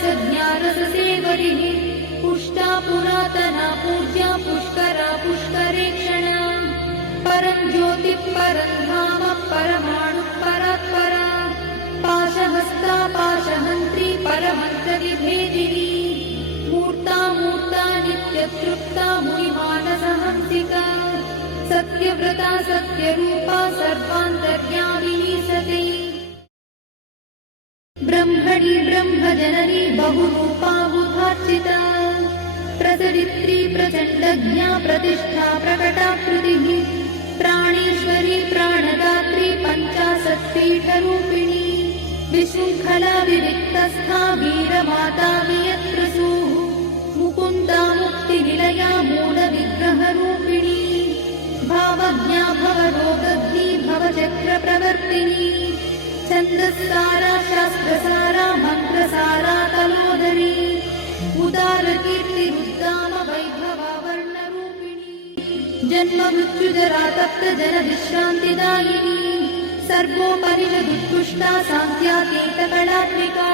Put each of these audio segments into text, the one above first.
रसज्ञारससेवरिः पुष्टा पुरातना पूज्या पुष्करा पुष्करेक्षणा परं ज्योतिः परं धाम परमाणुः परात्परा पाशहस्ता पाशहन्त्री परमन्त्रविभेदिनी मूर्ता मूर्ता नित्यतृप्ता मुनिमानसहंसिका सत्यव्रता सत्यरूपा सर्वान्तर्यामिनी सती ब्रह्मणि ब्रह्मजननी बहुरूपा बुधार्चिता प्रसरित्री प्रचण्डज्ञा प्रतिष्ठा प्रकटाकृतिः प्राणेश्वरी प्राणदात्री पञ्चाशत्पीठरूपिणी विशृङ्खला विविक्तस्था वीरमाता वियत्रसूः मुकुन्दा मुक्तिनिलया मूलविग्रहरूपिणी भावज्ञा भवरोगग्नी भवचक्रप्रवर्तिनी छन्दस्सारा शास्त्रसारा मन्त्रसारा तलोदरी उदारकीर्तिरुद्दाम वैभवा वर्णरूपिणी जन्म मृत्युजरा तप्तजनविश्रान्तिदायिनी सर्वोपनिषदुत्कृष्टा सान्त्यातीतकलात्मिका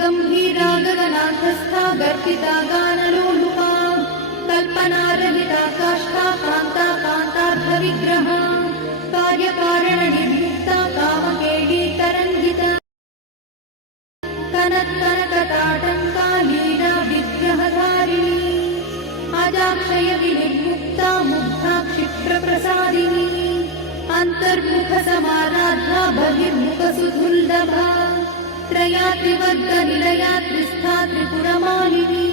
गम्भीरा गगनाथस्था गर्भिता गानलोलुपा कल्पनारहिता काष्ठा कान्ता कान्तार्थविग्रहा कार्यकारणनिर्मुक्ता कामकेली तरङ्गिता कनत्कनकताटङ्का लीला विग्रहधारिणी अजाक्षय विनिर्मुक्ता मुग्धा क्षिप्रप्रसादिनी अन्तर्मुखसमाराध्या बहिर्मुखसुदुर्लभा त्रयात्रिवर्गनिलया त्रिस्था त्रिपुरमालिनी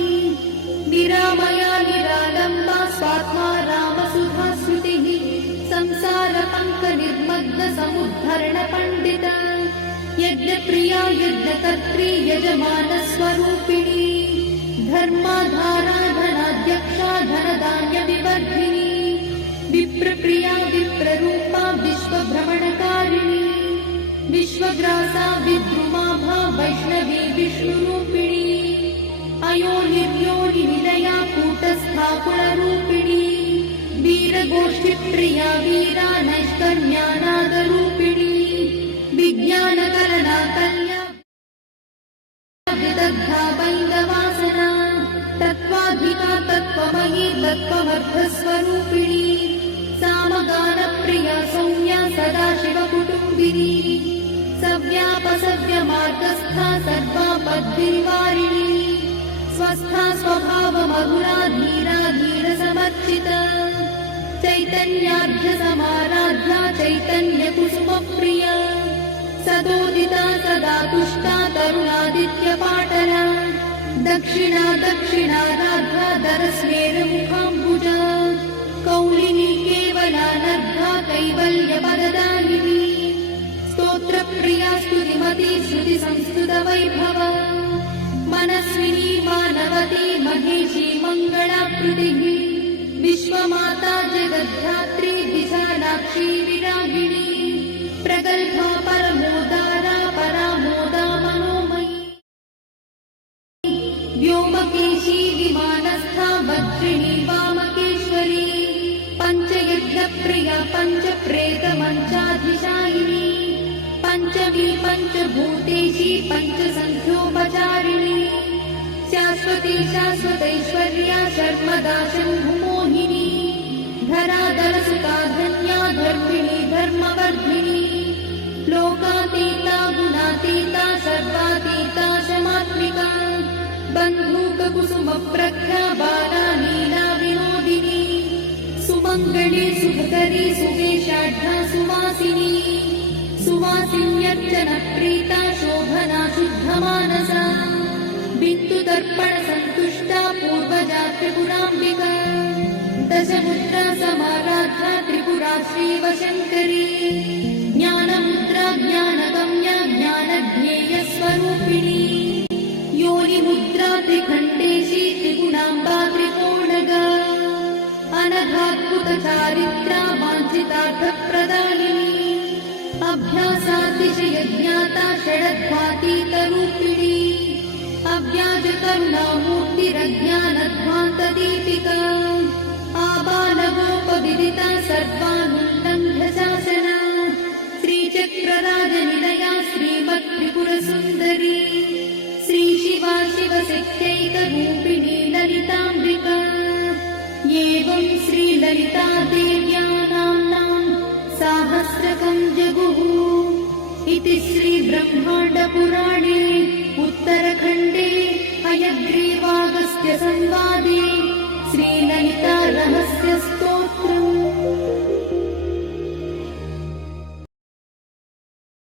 निरामया निरालम्बा स्वात्मा रामसुधाश्रुतिः संसारपङ्कनिर्मग्नसमुद्धरणपण्डिता यज्ञप्रिया यज्ञकर्त्री यजमानस्वरूपिणी धर्माधारा धनाध्यक्षा धनधान्यविवर्धिनी विप्रप्रिया विप्ररूपा विश्वभ्रमणकारिणी विश्वग्रासा विद्रुमाभा वैष्णवी विष्णुरूपिणी अयोनिर्योनिनिलया कूटस्था कुलरूपिणी वीरगोष्ठिप्रिया वीरा नैष्कर्म्यानादरूपिणी विज्ञानकरणा कल्या विदग्धा वैन्दवासना तत्त्वाधिका तत्त्वमयी तत्त्वमर्थस्वरूपिणी सामगानप्रिया सौम्या सदाशिवकुटुम्बिनी सव्यापसव्यमार्गस्था सर्वापद्भिर्वारिणी स्वस्था स्वभावमधुरा धीरा धीरसमर्चिता चैतन्यार्घ्यसमाराध्या चैतन्यकुसुमप्रिया सदोदिता सदा तुष्टा तरुणादित्यपाटला दक्षिणा दक्षिणाराध्या दरस्मेरमुखाम्बुजा कौलिनी केवलानर्घा कैवल्यपददायिनी स्तोत्रप्रिया स्तुतिमती श्रुतिसंस्तुतवैभवा मनस्विनी मानवती महेशी मङ्गलाकृतिः विश्वमाता जगद्धात्री विशालाक्षी विरागिणी प्रगल्भा परमोदारा परामोदा मनोमयी व्योमकेशी विमानस्था वज्रिणी वामकेश्वरी पञ्चयज्ञप्रिया पञ्चप्रेतमञ्चाधिशायिनी पञ्चमी पञ्चभूतेशी पञ्चसङ्ख्योपचारिणी शाश्वती शाश्वतैश्वर्या शर्मदा शम्भुमोहिनी धराधरसुता धन्या धर्मिणी धर्मवर्धिनी लोकातीता गुणातीता सर्वातीता शमात्मिका बन्धूककुसुमप्रख्या बाला लीला विनोदिनी सुमङ्गली सुभकरी सुवेशाढ्या सुवासिनी सुवासिन्यर्चनप्रीता शोभना शुद्धमानसा बिन्दुदर्पणसन्तुष्टा पूर्वजा त्रिपुराम्बिका दशमुद्रा समाराध्या त्रिपुरा श्रीवशङ्करी ज्ञानमुद्रा ज्ञानगम्या ज्ञानज्ञेयस्वरूपिणी योनिमुद्रा त्रिखण्डेशी त्रिगुणाम्बा त्रिकोणगा अनघाद्भुतचारित्रा वाञ्छितार्थप्रदायिनी अभ्यासातिशयज्ञाता षडध्वातीतरूपिणी अव्याजकरुणामूर्तिरज्ञानध्वान्तदीपिका आबालगोपविदिता सर्वानुल्लङ्घ्य शासना श्रीचक्रराजनिलया श्रीमत्त्रिपुरसुन्दरी श्रीशिवा शिवशक्त्यैकरूपिणी ललिताम्बिका। एवं श्रीललितादेव्या नाम्नां साहस्रकं जगुः इति श्रीब्रह्माण्डपुराणे उत्तरखण्डे हयग्रीवागस्त्यसंवादे श्रीललितारहस्यस्य